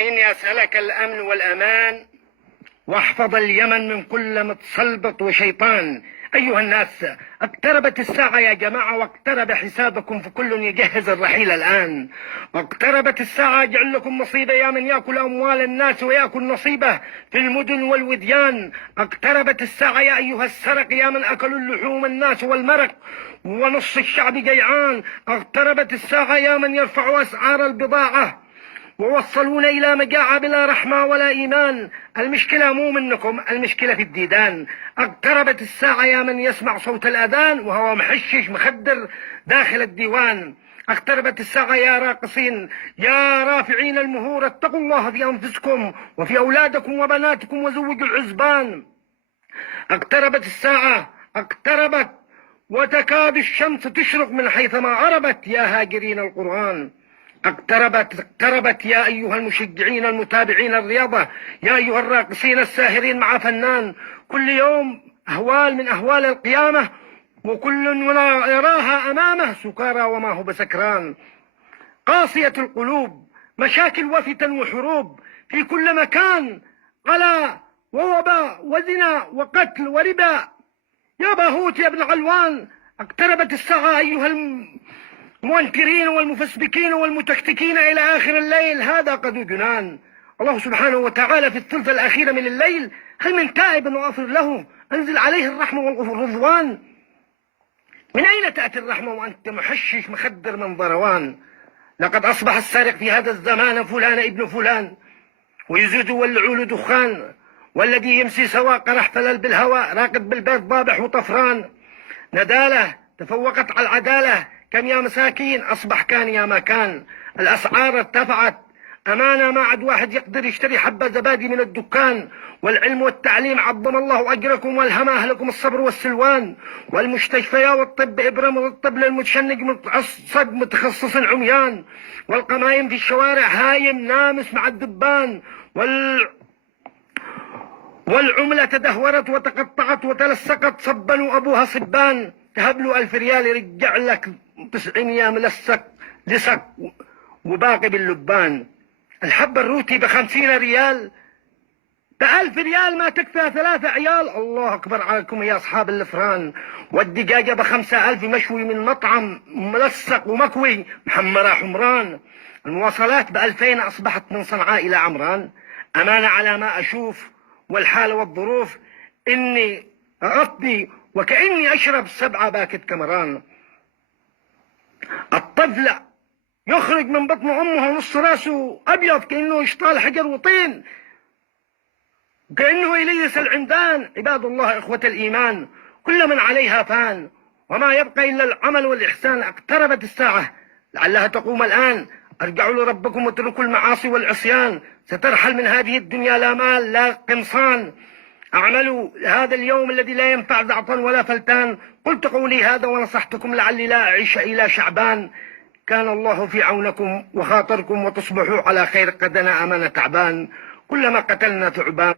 إني أسألك الأمن والأمان واحفظ اليمن من كل متسلبط وشيطان. أيها الناس، اقتربت الساعة يا جماعة، واقترب حسابكم، فكل يجهز الرحيل الآن. واقتربت الساعة، اجعل لكم مصيبة يا من يأكل أموال الناس ويأكل نصيبه في المدن والوديان. اقتربت الساعة يا أيها السرق، يا من أكلوا اللحوم الناس والمرق ونص الشعب جيعان. اقتربت الساعة يا من يرفع أسعار البضاعة ووصلونا إلى مجاعة بلا رحمة ولا إيمان. المشكلة مو منكم، المشكلة في الديدان. اقتربت الساعة يا من يسمع صوت الأذان وهو محشش مخدر داخل الديوان. اقتربت الساعة يا راقصين، يا رافعين المهور، اتقوا الله في أنفسكم وفي أولادكم وبناتكم وزوجوا العزبان. اقتربت الساعة، اقتربت، وتكاد الشمس تشرق من حيثما غربت يا هاجرين القرآن. اقتربت يا أيها المشجعين المتابعين الرياضة، يا أيها الراقصين الساهرين مع فنان. كل يوم أهوال من أهوال القيامة، وكل يراها أمامه سكارى وما هو بسكران. قاسية القلوب، مشاكل وفتن وحروب في كل مكان، غلا ووباء وزنا وقتل وربا. يا باهوت يا ابن علوان، اقتربت الساعة أيها المنكرين والمفسبكين والمتكتكين إلى آخر الليل، هذا قد جنان. الله سبحانه وتعالى في الثلث الأخير من الليل: هل من تائب وأغفر له أنزل عليه الرحمة والرضوان. من أين تأتي الرحمة وأنت محشش مخدر من ضروان؟ لقد أصبح السارق في هذا الزمان فلان ابن فلان، ويزيد والعول دخان، والذي يمسي سواق رحفل بالهواء راقد بالبيت ضابح وطفران. ندالة تفوقت على العدالة، كم يا مساكين أصبح كان يا ما كان. الأسعار ارتفعت، أمانة ما عاد واحد يقدر يشتري حبة زبادي من الدكان. والعلم والتعليم عظم الله أجركم والهم أهلكم الصبر والسلوان. والمستشفيات والطب إبرم والطب للمتشنج متعصب متخصص عميان. والقمايم في الشوارع هايم نامس مع الدبان. والعملة تدهورت وتقطعت وتلسقت، صبنوا أبوها صبان. تهبلوا 1000 ريال يرجع لك 90 يا ملسق لسق وباقي باللبان. الحبة الروتي ب50 ريال، ب1000 ريال ما تكفي 3 عيال. الله أكبر عليكم يا أصحاب الفران. والدجاجة ب5000 مشوي من مطعم ملسق ومكوي محمرة حمران. المواصلات ب2000 أصبحت من صنعاء إلى عمران. أمانة على ما أشوف والحال والظروف، إني أغطي وكأني أشرب 7 باكت كمران. الطفل يخرج من بطن أمه نص راسه أبيض كأنه يشطال حجر وطين، كأنه يليس العمدان. عباد الله إخوة الإيمان، كل من عليها فان، وما يبقى إلا العمل والإحسان. اقتربت الساعة لعلها تقوم الآن. ارجعوا لربكم واتركوا المعاصي والعصيان. سترحل من هذه الدنيا لا مال لا قمصان. اعملوا هذا اليوم الذي لا ينفع زعطا ولا فلتان. قلت قولي هذا ونصحتكم لعلي لا أعيش إلى شعبان. كان الله في عونكم وخاطركم، وتصبحوا على خير. قد أنا أمانة تعبان، كلما قتلنا ثعبان.